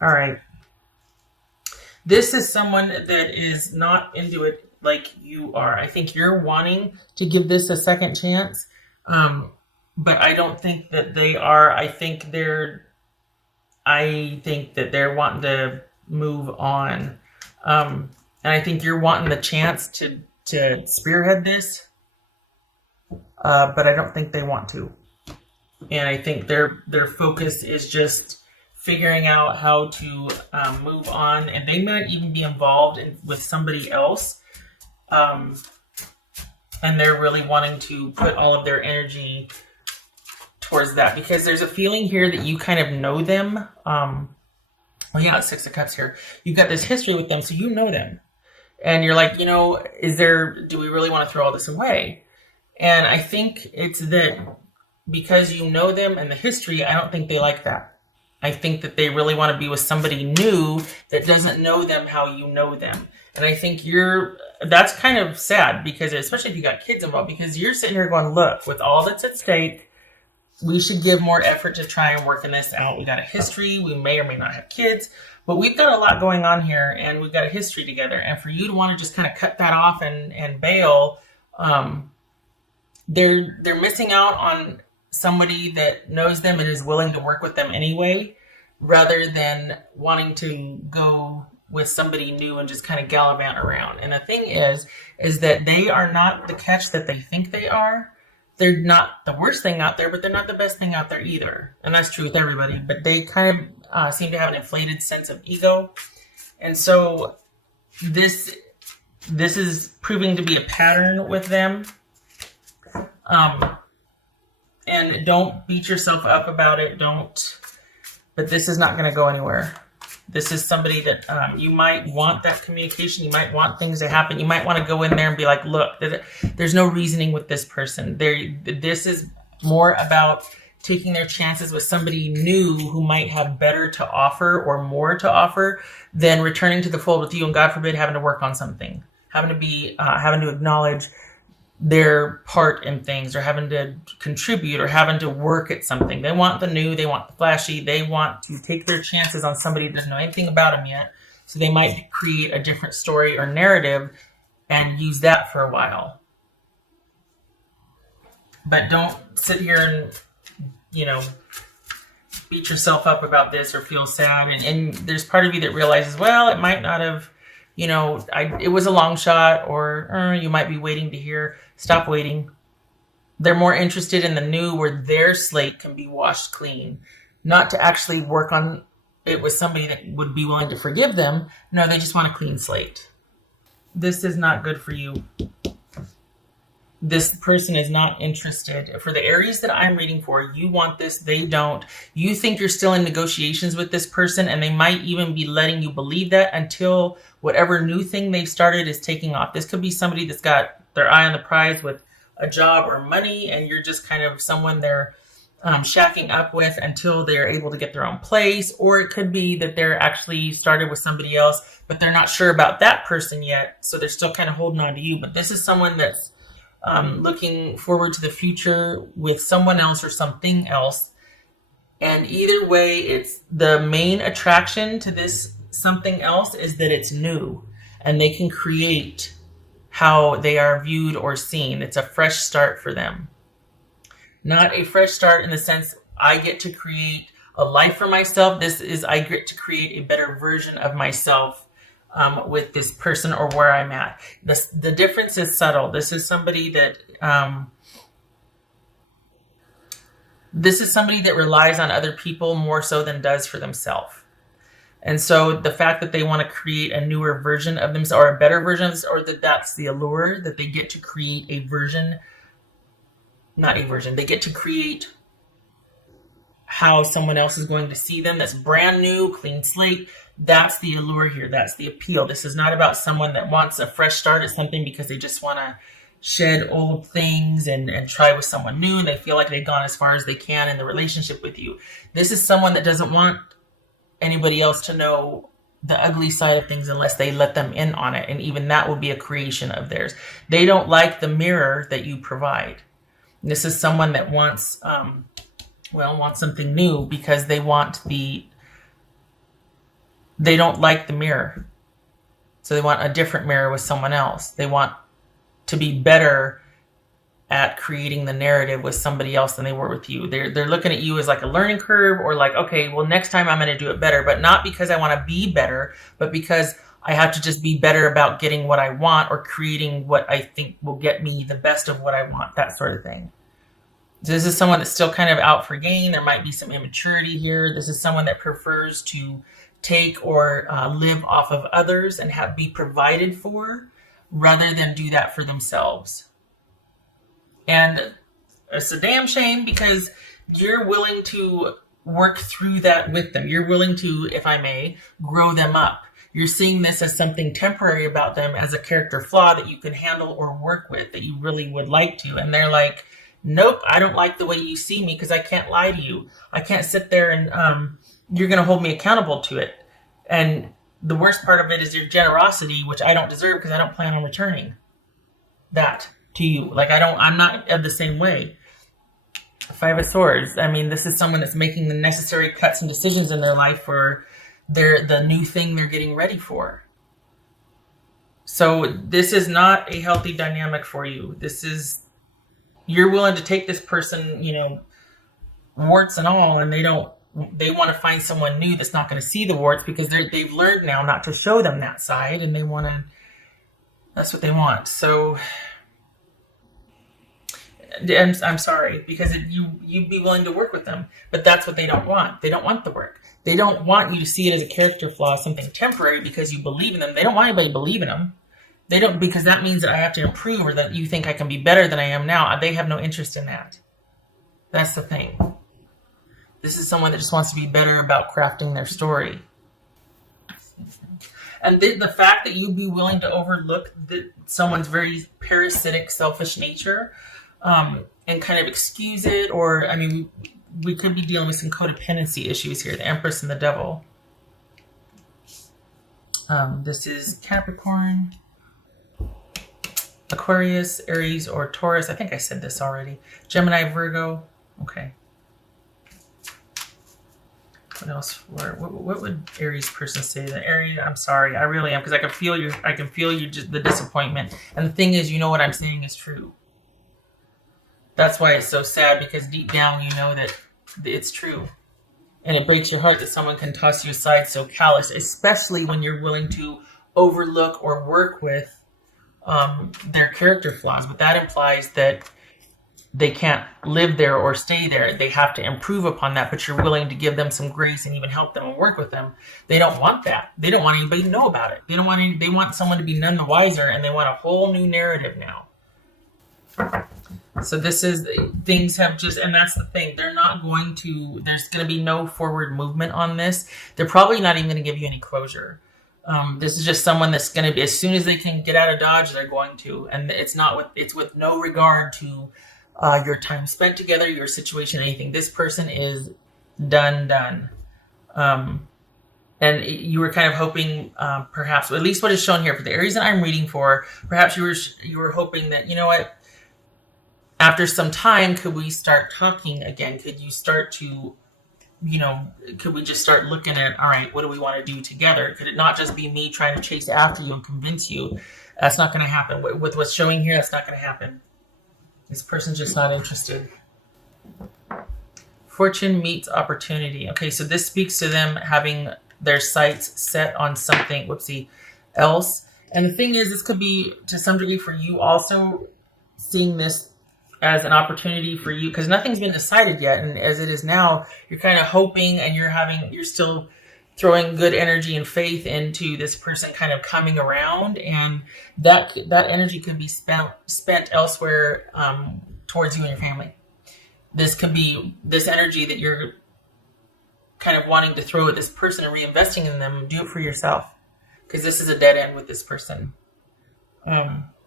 All right. This is someone that is not into it like you are. I think you're wanting to give this a second chance, um, but I don't think that they are. I think that they're wanting to move on, and I think you're wanting the chance to spearhead this, but I don't think they want to. And I think their focus is just figuring out how to move on, and they might even be involved with somebody else, um, and they're really wanting to put all of their energy towards that because there's a feeling here that you kind of know them. Well, yeah, Six of Cups here. You've got this history with them, so you know them, and you're like, do we really want to throw all this away? And I think it's that because you know them and the history, I don't think they like that. I think that they really want to be with somebody new that doesn't know them how you know them. And I think that's kind of sad because, especially if you got kids involved, because you're sitting here going, look, with all that's at stake, we should give more effort to try and working this out. We got a history. We may or may not have kids, but we've got a lot going on here and we've got a history together. And for you to want to just kind of cut that off and bail, they're missing out on somebody that knows them and is willing to work with them anyway, rather than wanting to go with somebody new and just kind of gallivant around. And the thing is that they are not the catch that they think they are. They're not the worst thing out there, but they're not the best thing out there either. And that's true with everybody. But they kind of seem to have an inflated sense of ego. And so this is proving to be a pattern with them. And don't beat yourself up about it. But this is not going to go anywhere. This is somebody that you might want that communication. You might want things to happen. You might want to go in there and be like, look, there's no reasoning with this person. This is more about taking their chances with somebody new who might have better to offer or more to offer than returning to the fold with you and, God forbid, having to work on something, having to acknowledge their part in things or having to contribute or having to work at something. They want the new, they want the flashy, they want to take their chances on somebody that doesn't know anything about them yet. So they might create a different story or narrative and use that for a while. But don't sit here and, beat yourself up about this or feel sad. And there's part of you that realizes, well, it might not have, it was a long shot, or you might be waiting to hear. Stop waiting. They're more interested in the new where their slate can be washed clean, not to actually work on it with somebody that would be willing to forgive them. No, they just want a clean slate. This is not good for you. This person is not interested. For the Aries that I'm reading for, you want this, they don't. You think you're still in negotiations with this person, and they might even be letting you believe that until whatever new thing they've started is taking off. This could be somebody that's got their eye on the prize with a job or money, and you're just kind of someone they're shacking up with until they're able to get their own place. Or it could be that they're actually started with somebody else, but they're not sure about that person yet, so they're still kind of holding on to you. But this is someone that's looking forward to the future with someone else or something else. And either way, it's the main attraction to this something else is that it's new and they can create how they are viewed or seen. It's a fresh start for them. Not a fresh start in the sense I get to create a life for myself. This is I get to create a better version of myself with this person or where I'm at. The difference is subtle. This is somebody that relies on other people more so than does for themselves. And so the fact that they want to create a newer version of themselves or a better version of themselves, or that's the allure, that they get to create they get to create how someone else is going to see them. That's brand new, clean slate. That's the allure here. That's the appeal. This is not about someone that wants a fresh start at something because they just want to shed old things and try with someone new. And they feel like they've gone as far as they can in the relationship with you. This is someone that doesn't want anybody else to know the ugly side of things unless they let them in on it. And even that will be a creation of theirs. They don't like the mirror that you provide. This is someone that wants something new because they want they don't like the mirror. So they want a different mirror with someone else. They want to be better at creating the narrative with somebody else than they were with you. They're looking at you as like a learning curve, or like, okay, well, next time I'm going to do it better, but not because I want to be better, but because I have to just be better about getting what I want or creating what I think will get me the best of what I want, that sort of thing. This is someone that's still kind of out for gain. There might be some immaturity here. This is someone that prefers to take or live off of others and be provided for rather than do that for themselves. And it's a damn shame, because you're willing to work through that with them. You're willing to, if I may, grow them up. You're seeing this as something temporary about them, as a character flaw that you can handle or work with, that you really would like to. And they're like, nope, I don't like the way you see me, because I can't lie to you. I can't sit there and you're going to hold me accountable to it. And the worst part of it is your generosity, which I don't deserve because I don't plan on returning that to you. Like, I'm not of the same way. Five of Swords. I mean, this is someone that's making the necessary cuts and decisions in their life for the new thing they're getting ready for. So this is not a healthy dynamic for you. You're willing to take this person, warts and all, and they want to find someone new that's not going to see the warts, because they've learned now not to show them that side, and that's what they want. So I'm sorry, because you'd be willing to work with them, but that's what they don't want. They don't want the work. They don't want you to see it as a character flaw, something temporary, because you believe in them. They don't want anybody to believe in them. They don't, because that means that I have to improve, or that you think I can be better than I am now. They have no interest in that. That's the thing. This is someone that just wants to be better about crafting their story. And the fact that you'd be willing to overlook someone's very parasitic, selfish nature, and kind of excuse it, or, I mean, we could be dealing with some codependency issues here, the Empress and the Devil. This is Capricorn, Aquarius, Aries, or Taurus. I think I said this already. Gemini, Virgo. Okay. What else? What would Aries person say? The Aries, I'm sorry, I really am, because I can feel you, just the disappointment. And the thing is, what I'm saying is true. That's why it's so sad, because deep down you know that it's true. And it breaks your heart that someone can toss you aside so callous, especially when you're willing to overlook or work with their character flaws. But that implies that they can't live there or stay there. They have to improve upon that, but you're willing to give them some grace and even help them and work with them. They don't want that. They don't want anybody to know about it. They want someone to be none the wiser, and they want a whole new narrative now. So things have just, and that's the thing. There's going to be no forward movement on this. They're probably not even going to give you any closure. This is just someone that's going to be, as soon as they can get out of Dodge, they're going to, and it's with no regard to your time spent together, your situation, anything. This person is done. And you were kind of hoping, perhaps, at least what is shown here for the Aries that I'm reading for, perhaps you were hoping that, after some time, could we start talking again? Could you start to, could we just start looking at, all right, what do we want to do together? Could it not just be me trying to chase after you and convince you? That's not going to happen. With what's showing here, that's not going to happen. This person's just not interested. Fortune meets opportunity. Okay, so this speaks to them having their sights set on something, else. And the thing is, this could be, to some degree, for you also seeing this as an opportunity for you, because nothing's been decided yet. And as it is now, you're kind of hoping, and you're still throwing good energy and faith into this person kind of coming around, and that energy can be spent elsewhere, towards you and your family. This could be this energy that you're kind of wanting to throw at this person and reinvesting in them. Do it for yourself, because this is a dead end with this person.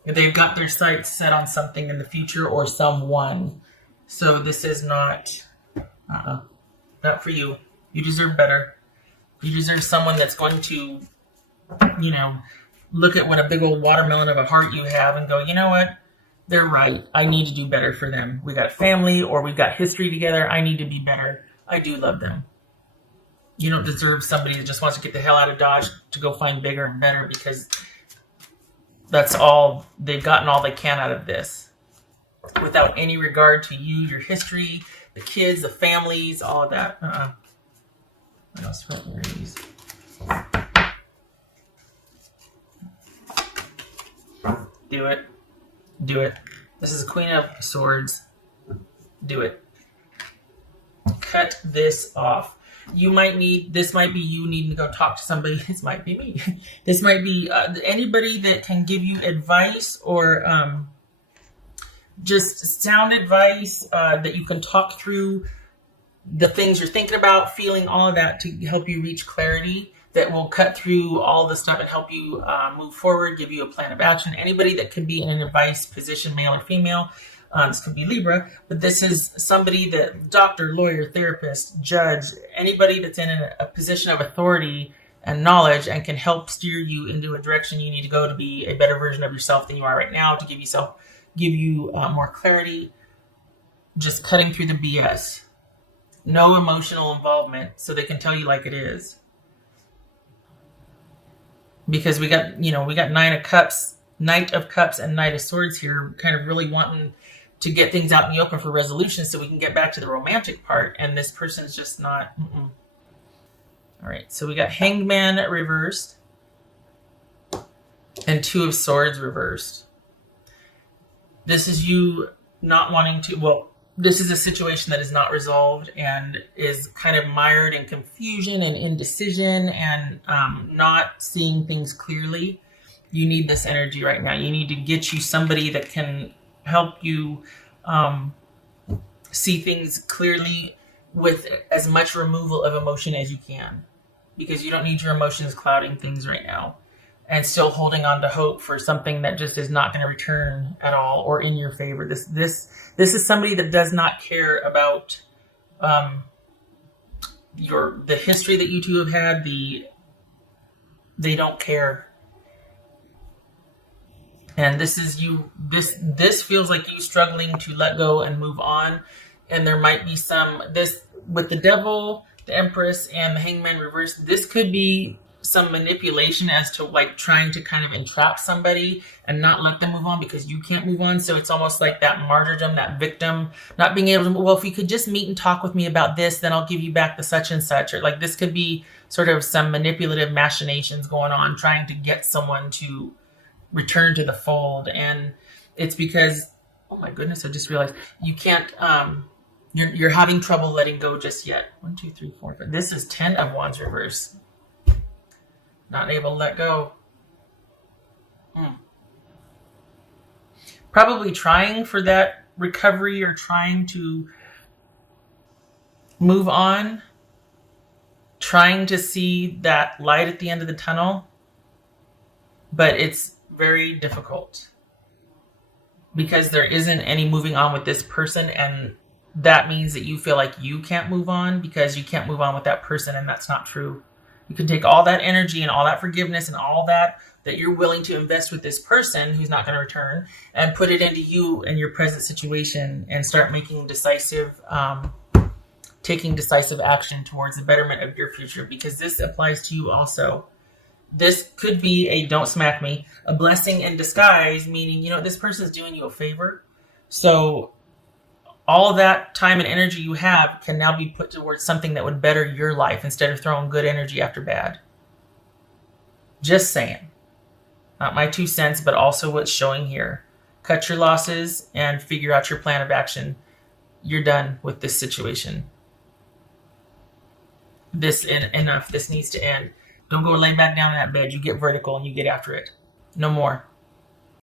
They've got their sights set on something in the future or someone. So this is not for you. You deserve better. You deserve someone that's going to, look at what a big old watermelon of a heart you have and go, you know what? They're right. I need to do better for them. We got a family, or we've got history together. I need to be better. I do love them. You don't deserve somebody that just wants to get the hell out of Dodge to go find bigger and better, because that's all they've gotten, all they can out of this, without any regard to you, your history, the kids, the families, all of that. What else for Aries? Do it. Do it. This is Queen of Swords. Do it. Cut this off. You might need, this might be you needing to go talk to somebody. This might be me. This might be anybody that can give you advice, or just sound advice that you can talk through the things you're thinking about, feeling, all of that, to help you reach clarity, that will cut through all the stuff and help you move forward, give you a plan of action. Anybody that can be in an advice position, male or female. This could be Libra, but this is somebody that, doctor, lawyer, therapist, judge, anybody that's in a position of authority and knowledge and can help steer you into a direction you need to go to be a better version of yourself than you are right now, to give you more clarity. Just cutting through the BS. No emotional involvement, so they can tell you like it is. Because we got Knight of Cups, and Knight of Swords here, kind of really wanting to get things out in the open for resolution so we can get back to the romantic part, and this person's just not. All right, so we got Hanged Man reversed and Two of Swords reversed. This is you not wanting to, well, this is a situation that is not resolved and is kind of mired in confusion and indecision and not seeing things clearly. You need this energy right now. You need to get you somebody that can help you see things clearly with as much removal of emotion as you can, because you don't need your emotions clouding things right now and still holding on to hope for something that just is not going to return at all or in your favor. This is somebody that does not care about the history that you two have had. They don't care. And this is you. This feels like you struggling to let go and move on. And there might be this with the Devil, the Empress, and the Hangman reverse. This could be some manipulation as to like trying to kind of entrap somebody and not let them move on because you can't move on. So it's almost like that martyrdom, that victim not being able to. Well, if you could just meet and talk with me about this, then I'll give you back the such and such. Or like this could be sort of some manipulative machinations going on, trying to get someone to return to the fold. And it's because, oh my goodness, I just realized you can't, you're having trouble letting go just yet. 1, 2, 3, 4, 5. This is 10 of Wands reverse. Not able to let go. Probably trying for that recovery or trying to move on. Trying to see that light at the end of the tunnel. But it's very difficult because there isn't any moving on with this person, and that means that you feel like you can't move on because you can't move on with that person, and that's not true. You can take all that energy and all that forgiveness and all that you're willing to invest with this person who's not going to return and put it into you and your present situation and start making taking decisive action towards the betterment of your future, because this applies to you also. This could be a, don't smack me, a blessing in disguise, meaning, this person's doing you a favor. So all that time and energy you have can now be put towards something that would better your life instead of throwing good energy after bad. Just saying. Not my 2 cents, but also what's showing here. Cut your losses and figure out your plan of action. You're done with this situation. Enough. This needs to end. Don't go lay back down in that bed. You get vertical and you get after it. No more.